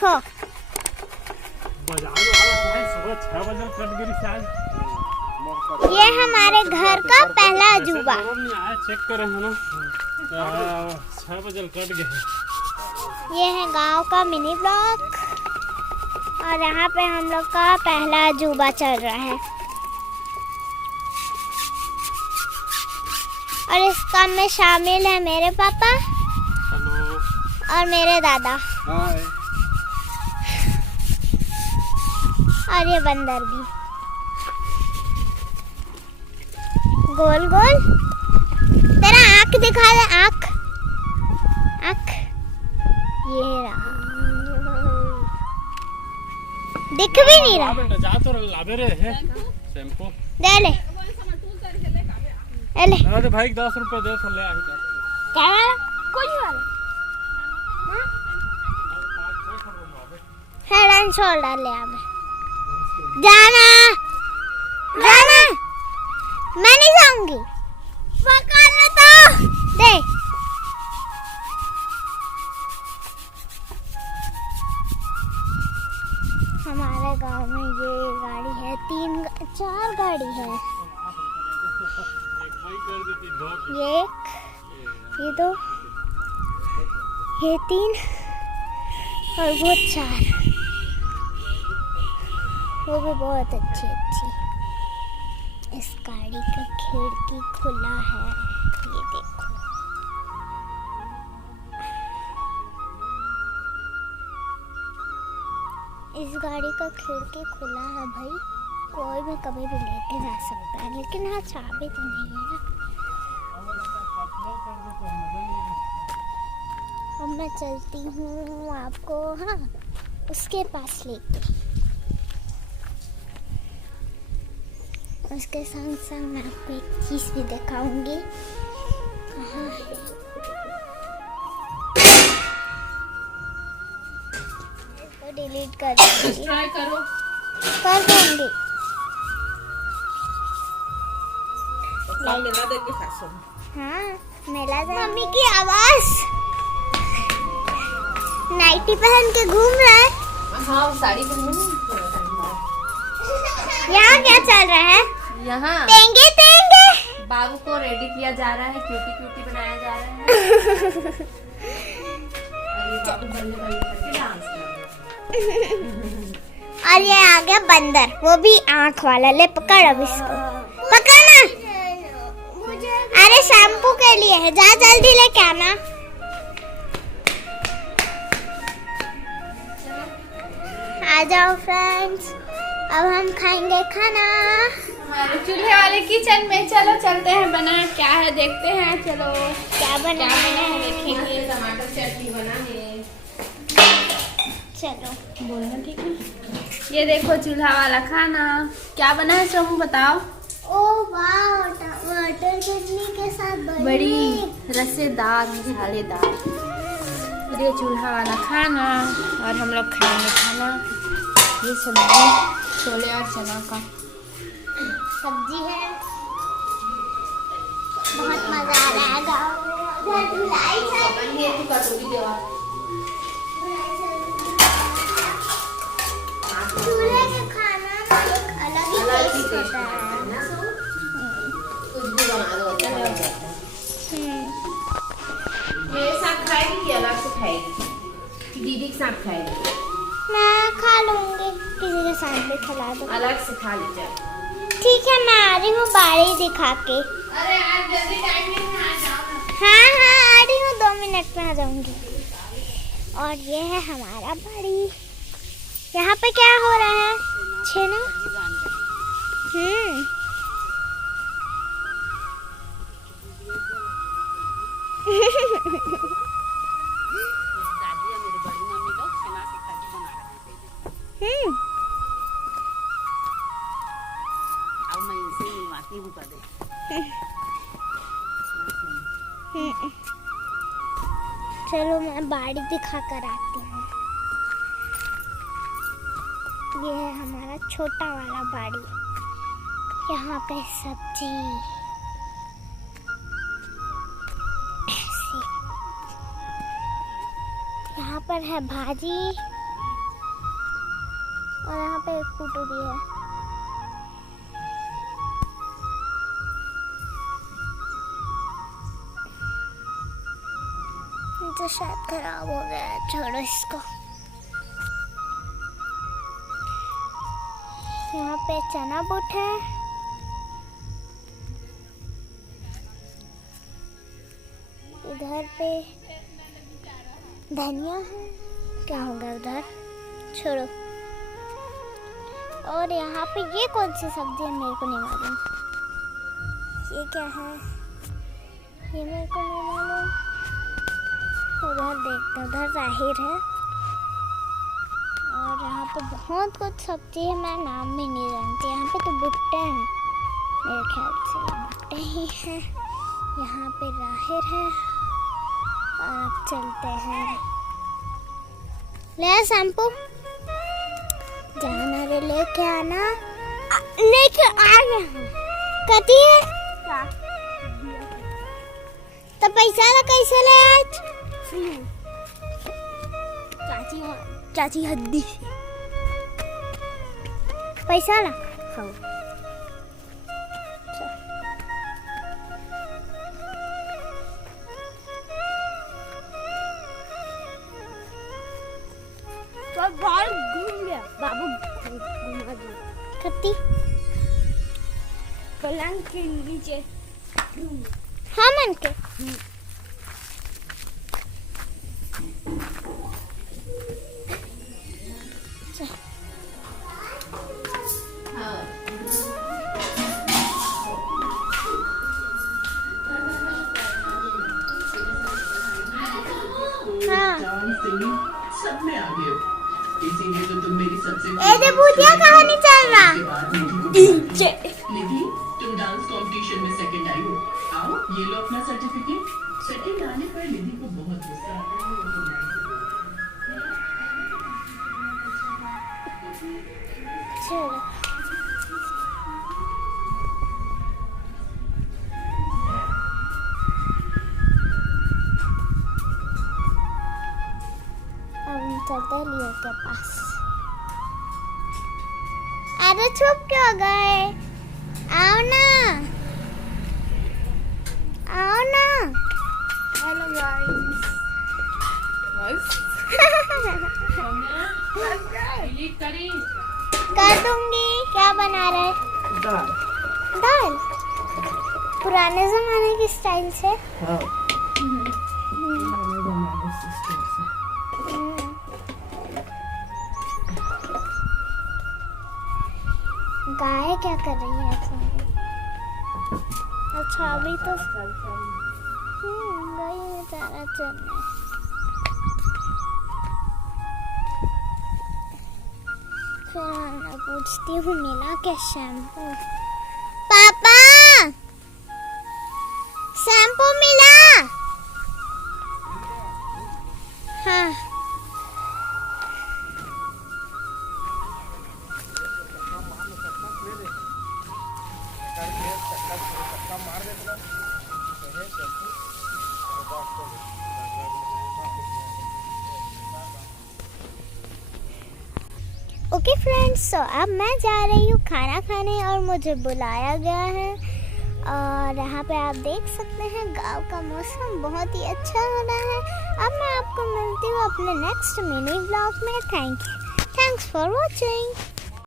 देखो सुबह 6 बजे कट गई शायद। ये हमारे घर का पहला अजूबा। चेक करें है ना 6 बजे कट गए। ये है गांव का मिनी ब्लॉक और यहाँ पे हम लोग का पहला अजूबा चल रहा है और इस काम में शामिल है मेरे पापा और मेरे दादा और ये बंदर भी गोल गोल। तेरा आँख दिखा दे, आँख आँख ये रहा, दिख भी नहीं रहा। जा तो लावे रे है शैम्पू दे ले ले। अरे भाई 10 रुपए दे तो ले आ। क्या वाला? कुछ वाला हेड एंड शोल्डर ले आ। जाना जाना, मैं नहीं जाऊंगी। पकड़ ले तो दे। हमारे गांव में ये गाड़ी है, 4 गाड़ी है। ये 1, ये 2, ये 3 और वो 4। वो भी बहुत अच्छी। इस गाड़ी का खिड़की खुला है, ये देखो। इस गाड़ी का खिड़की खुला है भाई, कोई भी कभी भी लेके जा सकता है, लेकिन हाँ चाबी तो नहीं है ना। अब मैं चलती हूँ आपको उसके पास लेके। उसके संग संग मैं आपको एक चीज भी दिखाऊंगी। कहाँ है? इसको डिलीट कर दूंगी। ट्राई करो। कर दूंगी। मेला देख के हाँ मेला। मम्मी की आवाज नाइटी पहन के घूम रहा है। हाँ साड़ी पहनी। यहाँ क्या चल रहा है? यहाँ तेंगे बाबू को रेडी किया जा रहा है, क्यूटी बनाया जा रहा है। और ये आ गया बंदर, वो भी आँख वाला। ले पकड़, अब इसको पकड़ना। अरे शैम्पू के लिए है, जा जल्दी लेके आना। आ जाओ फ्रेंड्स, अब हम खाएंगे खाना हमारे चूल्हे वाले किचन में। चलो चलते हैं, बना क्या है देखते हैं। चलो क्या बना है देखेंगे। टमाटर चटनी बना है। चलो बोलना ठीक है। ये देखो चूल्हा वाला खाना क्या बना है, सोमू बताओ। ओ वाह, टमाटर चटनी के साथ बड़ी रसेदार मसालेदार ये चूल्हा वाला खाना। और हम लोग खाएंगे खाना। ये सब्जी छोले और चना का सब्जी है। बहुत मजा आ रहा है। गाँव धुलाई है। चूल्हे का खाना एक अलग ही टेस्ट होता है। मेरे साथ खाएगी कि अलग से खाएगी? दीदी के साथ खाएगी? मैं खा लूंगी, किसी के साथ भी खिला दो। अलग से खा लीजिए। ठीक है, मैं आ रही हूँ बाड़ी दिखा के। अरे आज जल्दी टाइम में आ जाओ। हाँ आ रही हूँ, 2 मिनट में आ जाऊंगी। और ये है हमारा बाड़ी। यहाँ पे क्या हो रहा है? छेना। चलो मैं बाड़ी दिखा कर आती हूँ। ये है हमारा छोटा वाला बाड़ी। यहाँ पे सब्जी ऐसे, यहाँ पर है भाजी और यहाँ पे एक फोटो भी है। ये तो शायद खराब हो गया है, छोड़ो इसको। यहाँ पे चना बुट है। इधर पे धनिया है। क्या होगा उधर, छोड़ो। और यहाँ पे ये कौन सी सब्जी है मेरे को नहीं मालूम। ये क्या है ये मेरे को नहीं मालूम। उधर देखते हैं, उधर जाहिर है। और यहाँ पे बहुत कुछ सब्जी है, मैं नाम भी नहीं जानती। यहाँ पे तो भुट्टे हैं, मेरे ख्याल से ये भुट्टे ही हैं। यहाँ पे राहिर है। और अब चलते हैं। ले शैम्पू, जाना रे लेके आना। लेके आ गया कती है तो पैसा ला कैसे ले आज? चाची हद्दी से पैसा ला। हाँ घूम गया बाबू, घुमा दो कत्ती पलंग के नीचे। हाँ मन के सब में आगे हो, इसीलिए तो तुम मेरी सबसे ये भूतिया कहानी चल रहा। लेकिन तुम डांस कंपटीशन में सेकंड आई हो। आओ ये लो अपना सर्टिफिकेट। सेकंड आने पर निधि को बहुत गुस्सा आता चलो चलते हैं लियो के पास। अरे चुप क्यों हो गए? आओ ना, आओ ना। Hello guys. कर दूंगी। क्या बना रहे? दाल। दाल पुराने जमाने की स्टाइल से। गाय क्या कर रही है? अच्छा अभी तो गाय में चारा चल रहा है। फिर मैं पूछती हूँ मिला क्या शैम्पू? पापा शैम्पू मिला? हाँ ओके फ्रेंड्स, सो अब मैं जा रही हूँ खाना खाने और मुझे बुलाया गया है। और यहाँ पे आप देख सकते हैं गांव का मौसम बहुत ही अच्छा हो रहा है। अब मैं आपको मिलती हूँ अपने नेक्स्ट मिनी व्लॉग में। Thanks for watching.